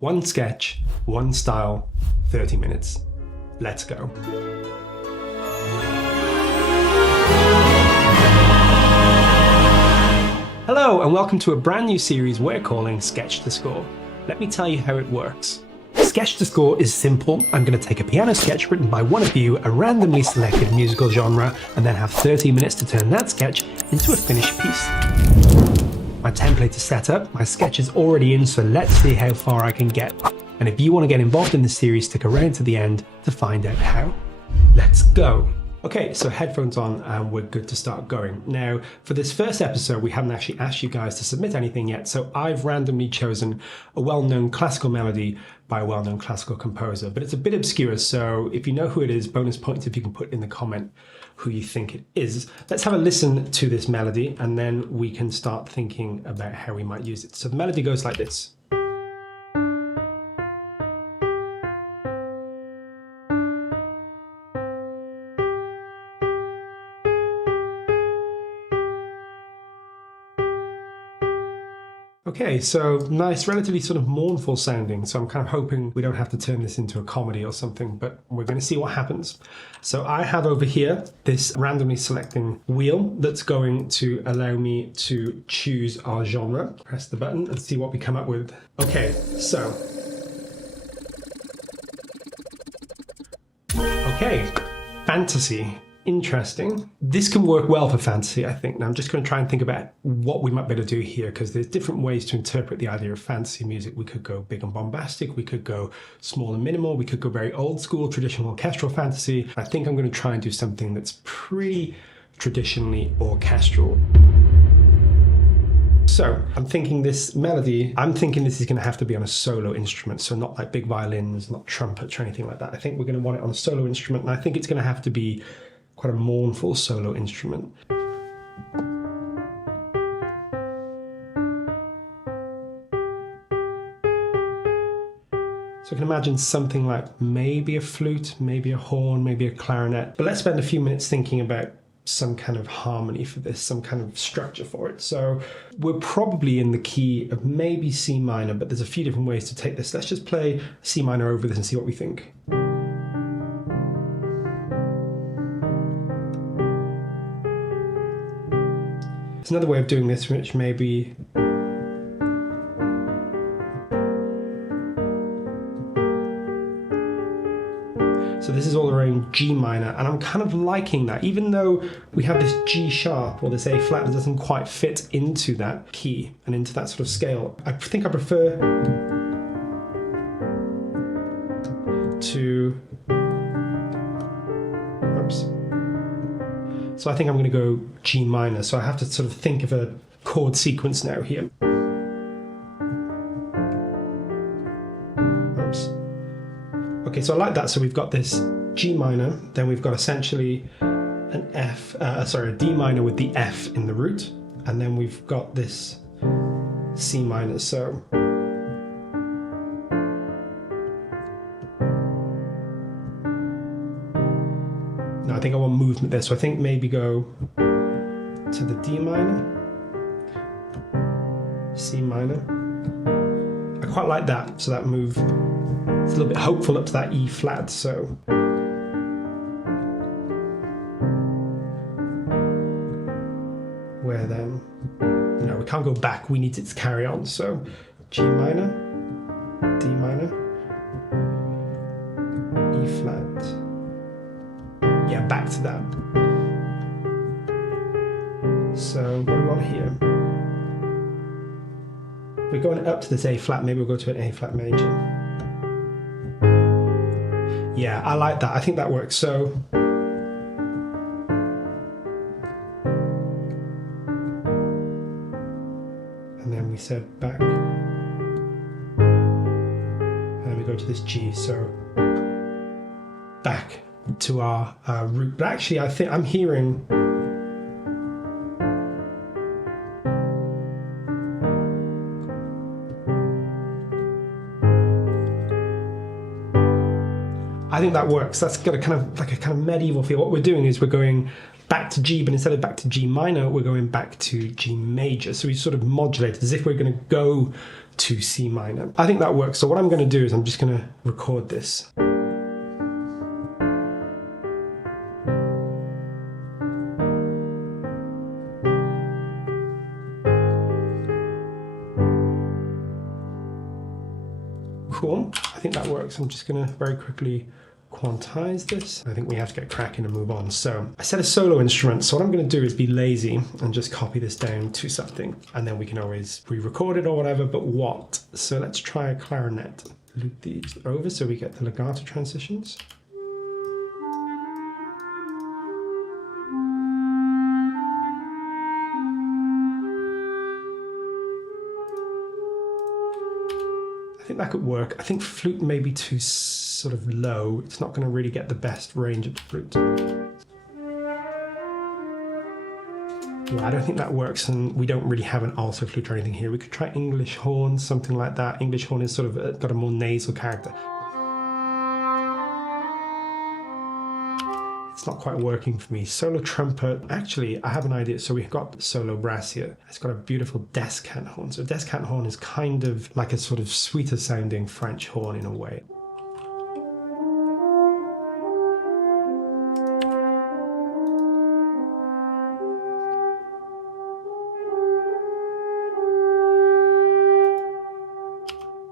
One sketch, one style, 30 minutes. Let's go. Hello and welcome to a brand new series we're calling Sketch to Score. Let me tell you how it works. Sketch to Score is simple. I'm going to take a piano sketch written by one of you, a randomly selected musical genre, and then have 30 minutes to turn that sketch into a finished piece. My template is set up, my sketch is already in, so let's see how far I can get. And if you want to get involved in this series, stick around to the end to find out how. Let's go. Okay, so headphones on and we're good to start going. Now, for this first episode, we haven't actually asked you guys to submit anything yet, so I've randomly chosen a well-known classical melody by a well-known classical composer, but it's a bit obscure, so if you know who it is, bonus points if you can put in the comment who you think it is. Let's have a listen to this melody and then we can start thinking about how we might use it. So the melody goes like this. Okay, so nice, relatively sort of mournful sounding. So I'm kind of hoping we don't have to turn this into a comedy or something, but we're going to see what happens. So I have over here this randomly selecting wheel that's going to allow me to choose our genre. Press the button and see what we come up with. Okay, so. Okay, fantasy. Interesting. This can work well for fantasy, I think. Now I'm just going to try and think about what we might be able to do here, because there's different ways to interpret the idea of fantasy music. We could go big and bombastic, we could go small and minimal, we could go very old school, traditional orchestral fantasy. I think I'm going to try and do something that's pretty traditionally orchestral. So I'm thinking this melody, I'm thinking this is going to have to be on a solo instrument, so not like big violins, not trumpets or anything like that. I think we're going to want it on a solo instrument, and I think it's going to have to be quite a mournful solo instrument. So I can imagine something like maybe a flute, maybe a horn, maybe a clarinet. But let's spend a few minutes thinking about some kind of harmony for this, some kind of structure for it. So we're probably in the key of maybe C minor, but there's a few different ways to take this. Let's just play C minor over this and see what we think. There's another way of doing this, which may be so this is all around G minor, and I'm kind of liking that, even though we have this G sharp or this A flat that doesn't quite fit into that key and into that sort of scale. I think I prefer to, oops. So I think I'm going to go G minor. So I have to sort of think of a chord sequence now here. Oops. Okay, so I like that. So we've got this G minor, then we've got essentially an a D minor with the F in the root, and then we've got this C minor. So I think I want movement there, so I think maybe go to the D minor, C minor. I quite like that, so that move, it's a little bit hopeful up to that E flat, so. Where then, no, we can't go back, we need it to carry on, so G minor, D minor, E flat. Yeah, back to that. So what do we want here? We're going up to this A flat, maybe we'll go to an A flat major. Yeah, I like that, I think that works. So and then we said back, and then we go to this G, so back to our root. But actually I think I'm hearing I think that works. That's got a kind of like a kind of medieval feel. What we're doing is we're going back to G, but instead of back to G minor, we're going back to G major. So we sort of modulate as if we're going to go to C minor. I think that works. So what I'm going to do is I'm just going to record this. Cool. I think that works. I'm just going to very quickly quantize this. I think we have to get cracking and move on. So I set a solo instrument. So what I'm going to do is be lazy and just copy this down to something. And then we can always re-record it or whatever, but what? So let's try a clarinet. Loop these over so we get the legato transitions. I think that could work. I think flute may be too sort of low. It's not going to really get the best range of the flute. Yeah, I don't think that works, and we don't really have an alto flute or anything here. We could try English horn, something like that. English horn is sort of got a more nasal character. It's not quite working for me. Solo trumpet, actually, I have an idea. So we've got solo brass here. It's got a beautiful descant horn. So descant horn is kind of like a sort of sweeter sounding French horn in a way.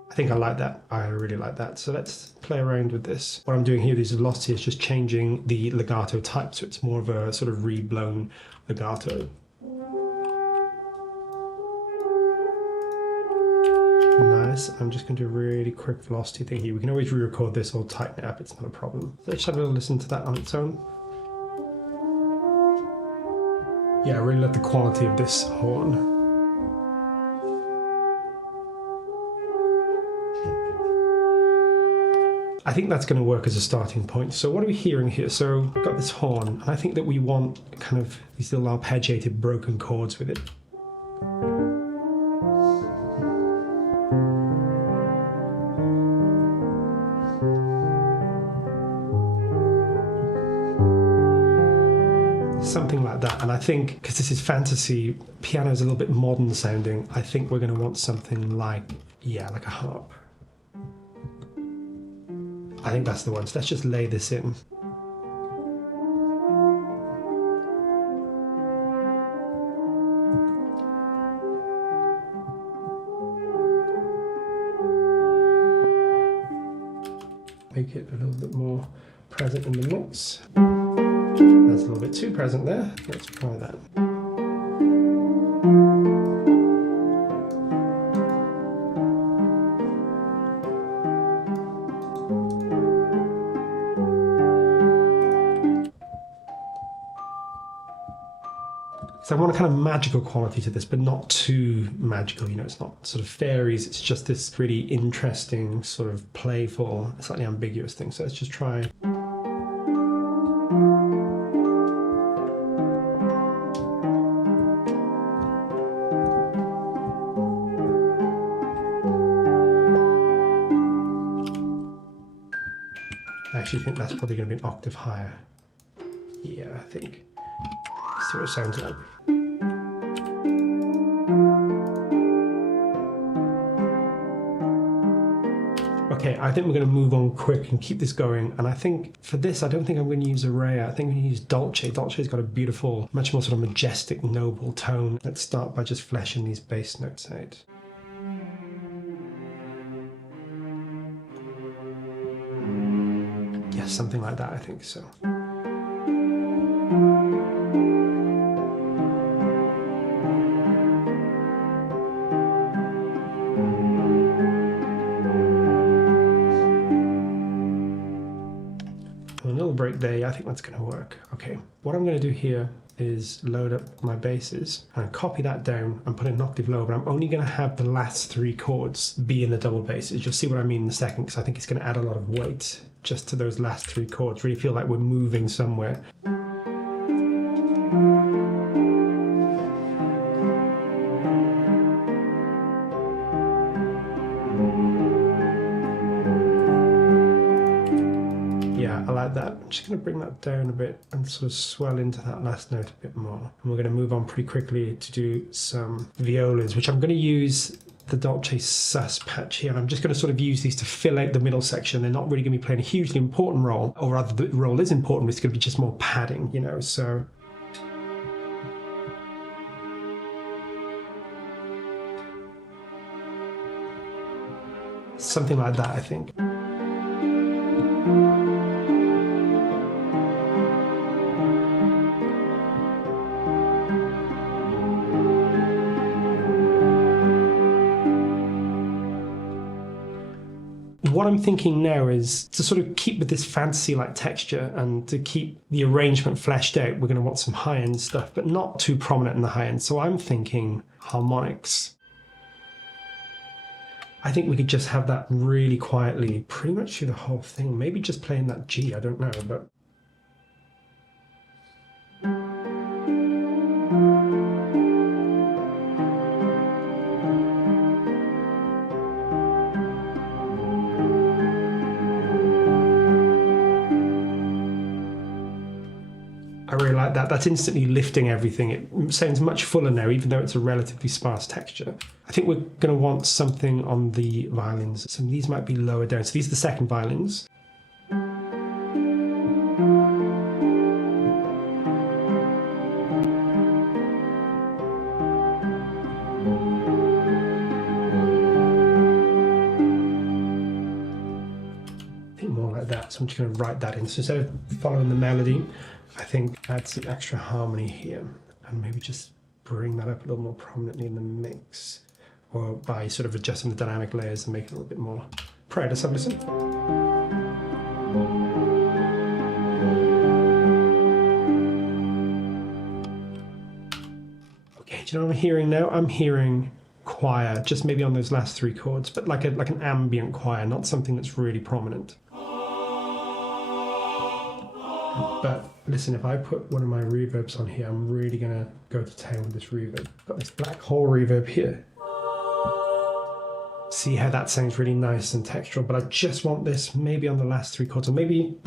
I think I like that. I really like that. So let's play around with this. What I'm doing here, these velocity, is just changing the legato type. So it's more of a sort of reblown legato. Nice. I'm just going to do a really quick velocity thing here. We can always re-record this or tighten it up. It's not a problem. Let's have a little listen to that on its own. Yeah, I really love the quality of this horn. I think that's going to work as a starting point. So what are we hearing here? So we've got this horn, and I think that we want kind of these little arpeggiated broken chords with it. Something like that. And I think, because this is fantasy, piano is a little bit modern sounding, I think we're going to want something like, yeah, like a harp. I think that's the one. So let's just lay this in. Make it a little bit more present in the mix. That's a little bit too present there. Let's try that. So I want a kind of magical quality to this, but not too magical, you know, it's not sort of fairies, it's just this really interesting, sort of playful, slightly ambiguous thing. So let's just try. I actually think that's probably going to be an octave higher. Yeah, I think. Let's see what it sounds like. Okay, I think we're going to move on quick and keep this going. And I think for this, I don't think I'm going to use Araya. I think I'm going to use Dolce. Dolce's got a beautiful, much more sort of majestic, noble tone. Let's start by just fleshing these bass notes out. Yeah, something like that, I think so. Break there, I think that's going to work. Okay, what I'm going to do here is load up my basses and copy that down and put it an octave lower, but I'm only going to have the last three chords be in the double basses. You'll see what I mean in a second, because I think it's going to add a lot of weight just to those last three chords. Really feel like we're moving somewhere. like that. I'm just going to bring that down a bit and sort of swell into that last note a bit more. And we're going to move on pretty quickly to do some violas, which I'm going to use the Dolce sus patch here. And I'm just going to sort of use these to fill out the middle section. They're not really going to be playing a hugely important role, or rather the role is important, but it's going to be just more padding, you know, so. Something like that, I think. What I'm thinking now is to sort of keep with this fantasy-like texture and to keep the arrangement fleshed out, we're going to want some high-end stuff, but not too prominent in the high-end. So I'm thinking harmonics. I think we could just have that really quietly, pretty much through the whole thing. Maybe just playing that G, I don't know, but. I really like that. That's instantly lifting everything. It sounds much fuller now, even though it's a relatively sparse texture. I think we're going to want something on the violins. Some of these might be lower down. So these are the second violins. I think more like that. So I'm just going to write that in. So instead of following the melody, I think add some extra harmony here and maybe just bring that up a little more prominently in the mix, or by sort of adjusting the dynamic layers and making it a little bit more proud. Let's have a listen. Okay, do you know what I'm hearing now? I'm hearing choir, just maybe on those last three chords, but like an ambient choir, not something that's really prominent. But listen, if I put one of my reverbs on here, I'm really gonna go to town with this reverb. Got this black hole reverb here. See how that sounds really nice and textural, but I just want this maybe on the last three chords, or maybe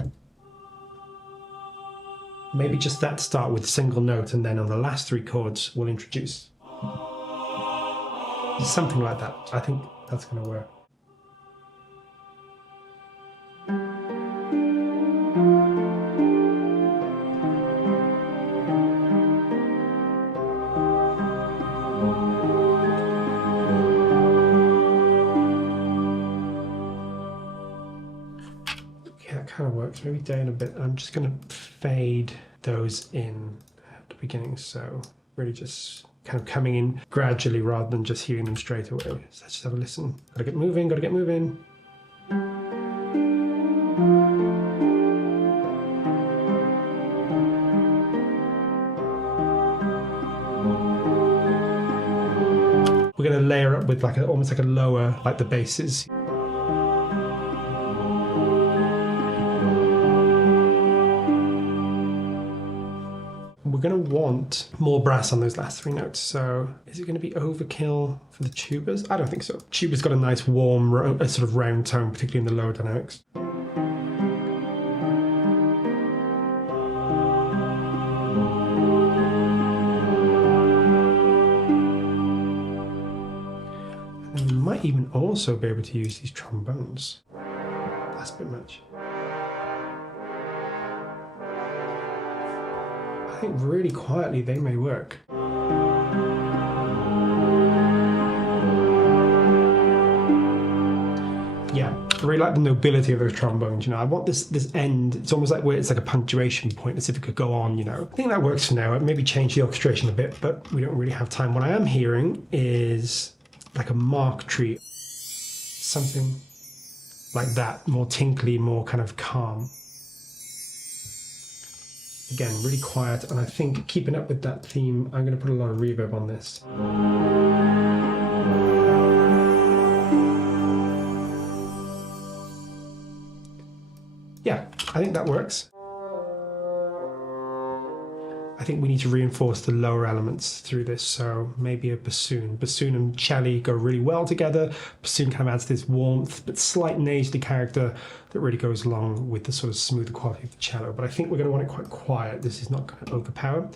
just that start with a single note, and then on the last three chords we'll introduce. Something like that. I think that's gonna work. Kind of works, maybe down a bit. I'm just going to fade those in at the beginning, so really just kind of coming in gradually rather than just hearing them straight away. So let's just have a listen. Gotta get moving, gotta get moving. We're going to layer up with like almost like a lower, like the basses. We're going to want more brass on those last three notes. So is it going to be overkill for the tubas? I don't think so. Tuba's got a nice warm, sort of round tone, particularly in the lower dynamics. And we might even also be able to use these trombones. That's a bit much. I think really quietly they may work. Yeah, I really like the nobility of those trombones, you know. I want this end, it's almost like where it's like a punctuation point, as if it could go on, you know. I think that works for now. I'd maybe change the orchestration a bit, but we don't really have time. What I am hearing is like a mark tree, something like that, more tinkly, more kind of calm. Again, really quiet, and I think keeping up with that theme, I'm going to put a lot of reverb on this. Yeah, I think that works. I think we need to reinforce the lower elements through this. So maybe a bassoon. Bassoon and cello go really well together. Bassoon kind of adds this warmth, but slight nasally character that really goes along with the sort of smoother quality of the cello. But I think we're going to want it quite quiet. This is not going to overpower.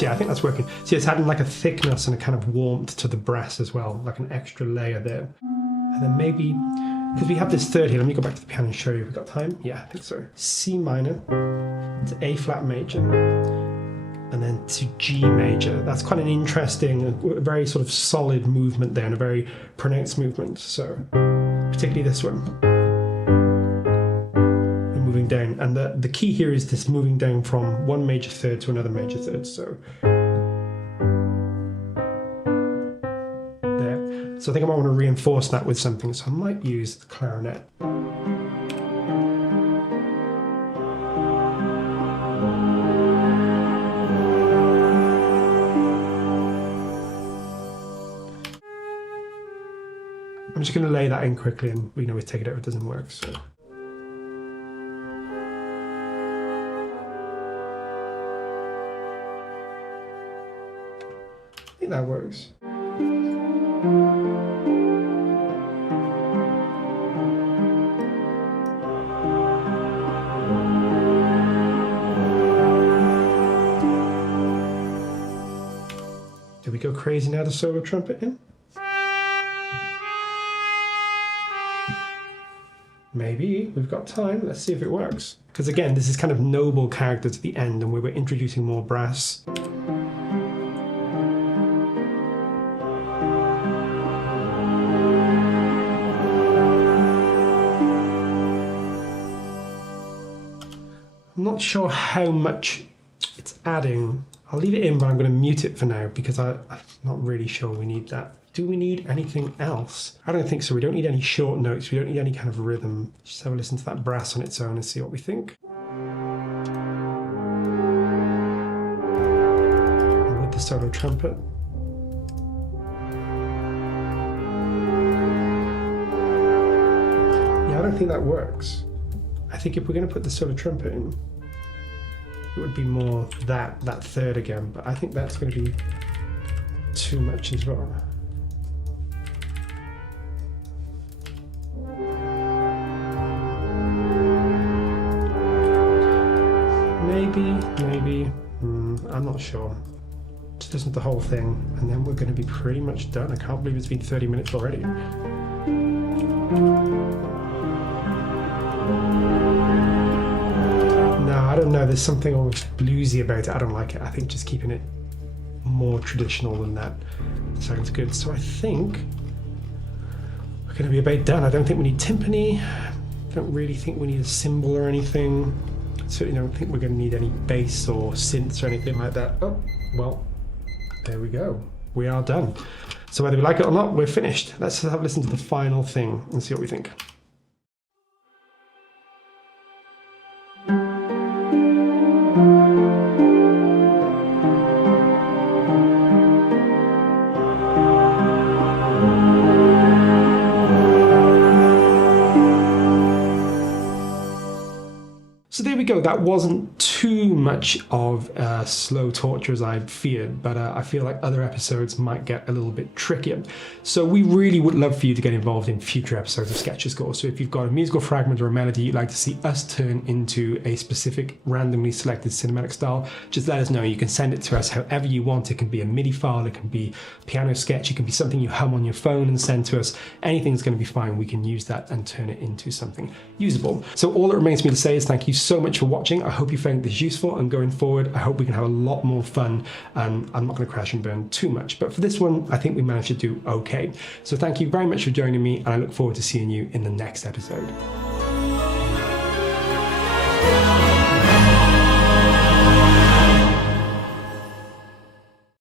Yeah, I think that's working. See, it's adding like a thickness and a kind of warmth to the brass as well, like an extra layer there. And then maybe, because we have this third here, let me go back to the piano and show you. We've got time? Yeah, I think so. C minor to A flat major, and then to G major. That's quite an interesting, very sort of solid movement there, and a very pronounced movement. So, particularly this one. Moving down, and the key here is this moving down from one major third to another major third. So there. So I think I might want to reinforce that with something. So I might use the clarinet. I'm just going to lay that in quickly, and we know we take it out if it doesn't work. So. I think that works. Do we go crazy now, the solo trumpet in? Maybe, we've got time. Let's see if it works. Because again, this is kind of noble character to the end, and we were introducing more brass. I'm not sure how much it's adding. I'll leave it in, but I'm going to mute it for now because I'm not really sure we need that. Do we need anything else? I don't think so. We don't need any short notes. We don't need any kind of rhythm. Just have a listen to that brass on its own and see what we think. And with the solo trumpet. Yeah, I don't think that works. I think if we're going to put the solo trumpet in, it would be more that third again, but I think that's going to be too much as well. Maybe, I'm not sure. Just listen to the whole thing, and then we're going to be pretty much done. I can't believe it's been 30 minutes already. No, I don't know. There's something almost bluesy about it. I don't like it. I think just keeping it more traditional than that sounds good. So I think we're going to be about done. I don't think we need timpani. I don't really think we need a cymbal or anything. I certainly don't think we're going to need any bass or synths or anything like that. Oh, well, there we go. We are done. So whether we like it or not, we're finished. Let's have a listen to the final thing and see what we think. So there we go. That wasn't too much of slow torture as I feared, but I feel like other episodes might get a little bit trickier. So we really would love for you to get involved in future episodes of Sketch the Score. So if you've got a musical fragment or a melody you'd like to see us turn into a specific randomly selected cinematic style, just let us know. You can send it to us however you want. It can be a MIDI file, it can be piano sketch, it can be something you hum on your phone and send to us. Anything's going to be fine. We can use that and turn it into something usable. So all that remains for me to say is thank you so much for watching. I hope you found this useful, and going forward I hope we can have a lot more fun, and I'm not going to crash and burn too much, but for this one I think we managed to do okay. So thank you very much for joining me, and I look forward to seeing you in the next episode.